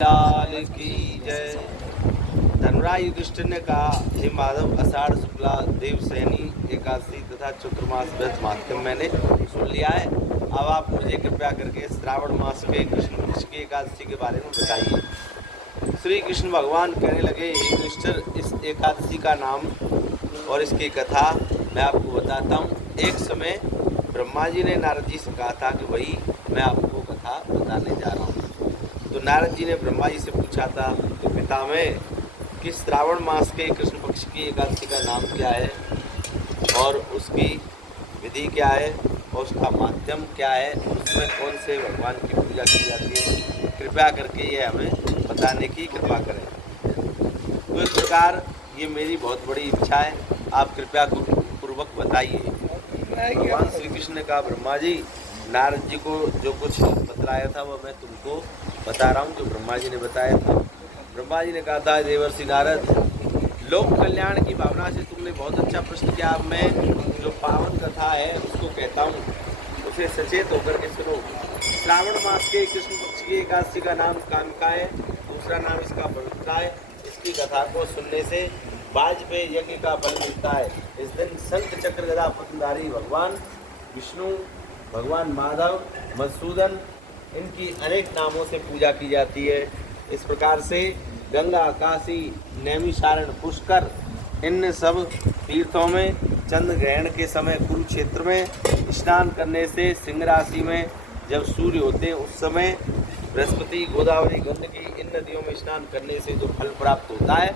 लाल की जय। धर्मराज युधिष्ठिर ने कहा, हे माधव, आषाढ़ शुक्ला देवसैनी एकादशी तथा चतुर्मास व्रत माध्यम मैंने सुन लिया है। अब आप मुझे कृपया करके श्रावण मास के कृष्ण पक्ष की एकादशी के बारे में बताइए। श्री कृष्ण भगवान कहने लगे, हे युधिष्ठिर, इस एकादशी का नाम और इसकी कथा मैं आपको बताता हूँ। एक समय ब्रह्मा जी ने नारद जी से कहा था कि वही मैं आपको कथा बताने जा रहा हूँ। तो नारद जी ने ब्रह्मा जी से पूछा था कि पितामह, कि श्रावण मास के कृष्ण पक्ष की एकादशी का नाम क्या है और उसकी विधि क्या है और उसका माध्यम क्या है और उसमें कौन से भगवान की पूजा की जाती है, कृपया करके ये हमें बताने की कृपा करें। तो इस प्रकार ये मेरी बहुत बड़ी इच्छा है, आप कृपया पूर्वक बताइए। भगवान श्री कृष्ण ने कहा, ब्रह्मा जी, नारद जी को जो कुछ बतलाया था वह मैं तुमको बता रहा हूँ, जो ब्रह्मा जी ने बताया था। ब्रह्मा जी ने कहा था, देवर्षि नारद, लोक कल्याण की भावना से तुमने बहुत अच्छा प्रश्न किया। अब मैं जो पावन कथा है उसको कहता हूँ, उसे सचेत होकर के सुनो। श्रावण मास के कृष्ण पक्ष की एकादशी का नाम कामिका है, दूसरा नाम इसका पवित्रता है। इसकी कथा को सुनने से वाजपेयी यज्ञ का फल मिलता है। इस दिन शंख चक्र गदा पद्मधारी भगवान विष्णु, भगवान माधव, मधुसूदन, इनकी अनेक नामों से पूजा की जाती है। इस प्रकार से गंगा, काशी, नैमिषारण्य, पुष्कर, इन सब तीर्थों में चंद्र ग्रहण के समय कुरुक्षेत्र में स्नान करने से, सिंह राशि में जब सूर्य होते हैं उस समय, बृहस्पति, गोदावरी, गंडकी, इन नदियों में स्नान करने से जो फल प्राप्त होता है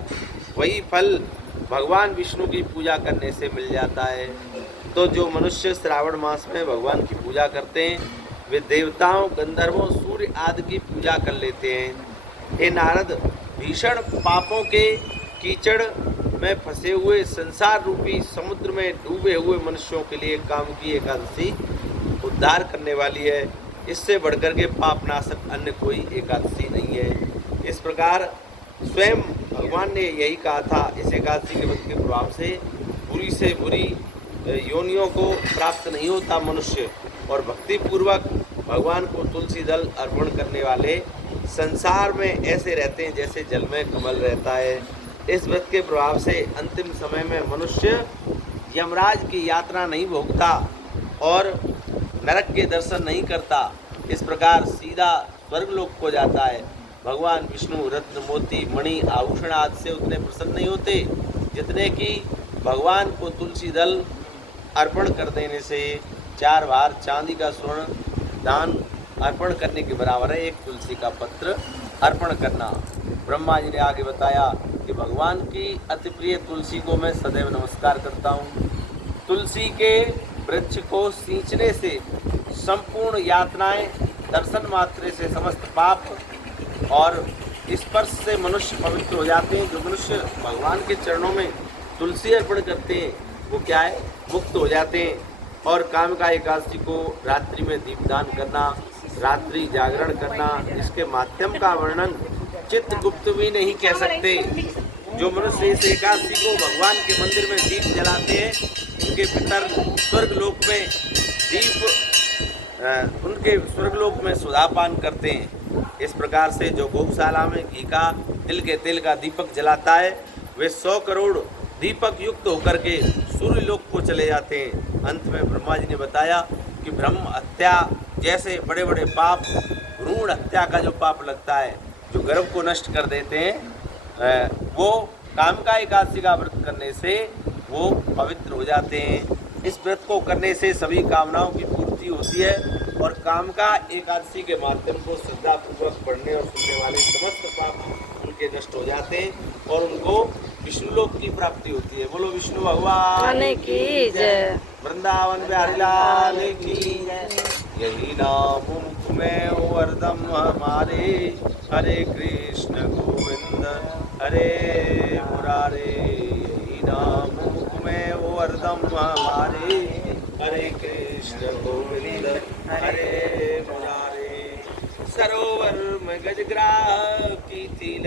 वही फल भगवान विष्णु की पूजा करने से मिल जाता है। तो जो मनुष्य श्रावण मास में भगवान की पूजा करते हैं वे देवताओं, गंधर्वों, सूर्य आदि की पूजा कर लेते हैं। हे नारद, भीषण पापों के कीचड़ में फंसे हुए संसार रूपी समुद्र में डूबे हुए मनुष्यों के लिए काम की एकादशी उद्धार करने वाली है। इससे बढ़कर के पापनाशक अन्य कोई एकादशी नहीं है। इस प्रकार स्वयं भगवान ने यही कहा था। इस एकादशी के व्रत के प्रभाव से बुरी से बुरी योनियों को प्राप्त नहीं होता मनुष्य, और भक्ति पूर्वक भगवान को तुलसी दल अर्पण करने वाले संसार में ऐसे रहते हैं जैसे जल में कमल रहता है। इस व्रत के प्रभाव से अंतिम समय में मनुष्य यमराज की यात्रा नहीं भोगता और नरक के दर्शन नहीं करता। इस प्रकार सीधा स्वर्गलोक को जाता है। भगवान विष्णु रत्न, मोती, मणि, आभूषण आदि से उतने प्रसन्न नहीं होते जितने कि भगवान को तुलसी दल अर्पण कर देने से 4 बार चांदी का स्वर्ण दान अर्पण करने के बराबर है, एक तुलसी का पत्र अर्पण करना। ब्रह्मा जी ने आगे बताया कि भगवान की अति प्रिय तुलसी को मैं सदैव नमस्कार करता हूँ। तुलसी के वृक्ष को सींचने से संपूर्ण यातनाएं, दर्शन मात्र से समस्त पाप और स्पर्श से मनुष्य पवित्र हो जाते हैं। जो मनुष्य भगवान के चरणों में तुलसी अर्पण करते हैं वो क्या है, मुक्त हो जाते हैं। और कामिका एकादशी को रात्रि में दीपदान करना, रात्रि जागरण करना, इसके माध्यम का वर्णन चित्रगुप्त भी नहीं कह सकते। जो मनुष्य इस एकादशी को भगवान के मंदिर में दीप जलाते हैं उनके पितर स्वर्गलोक में उनके स्वर्गलोक में सुधापान करते हैं। इस प्रकार से जो गौशाला में घी का, तिल के तेल का दीपक जलाता है वे 100 करोड़ दीपक युक्त होकर के सूर्य लोक को चले जाते हैं। अंत में ब्रह्मा जी ने बताया कि ब्रह्म हत्या जैसे बड़े बड़े पाप, भ्रूण हत्या का जो पाप लगता है, जो गर्भ को नष्ट कर देते हैं, वो कामिका एकादशी का व्रत करने से वो पवित्र हो जाते हैं। इस व्रत को करने से सभी कामनाओं की पूर्ति होती है और कामिका एकादशी के माध्यम को श्रद्धापूर्वक पढ़ने और सुनने वाले समस्त पाप उनके नष्ट हो जाते हैं और उनको विष्णुलोक की प्राप्ति होती है। बोलो विष्णु भगवान की जय। वृंदावन बिहारी लाल की जय। यही नाम मुख में वरदम हमारे, हरे कृष्ण गोविंद हरे मुरारे। यही नाम मुख में वरदम हमारे, हरे कृष्ण गोविंद हरे मुरारे। सरोवर में गजग्राह की थी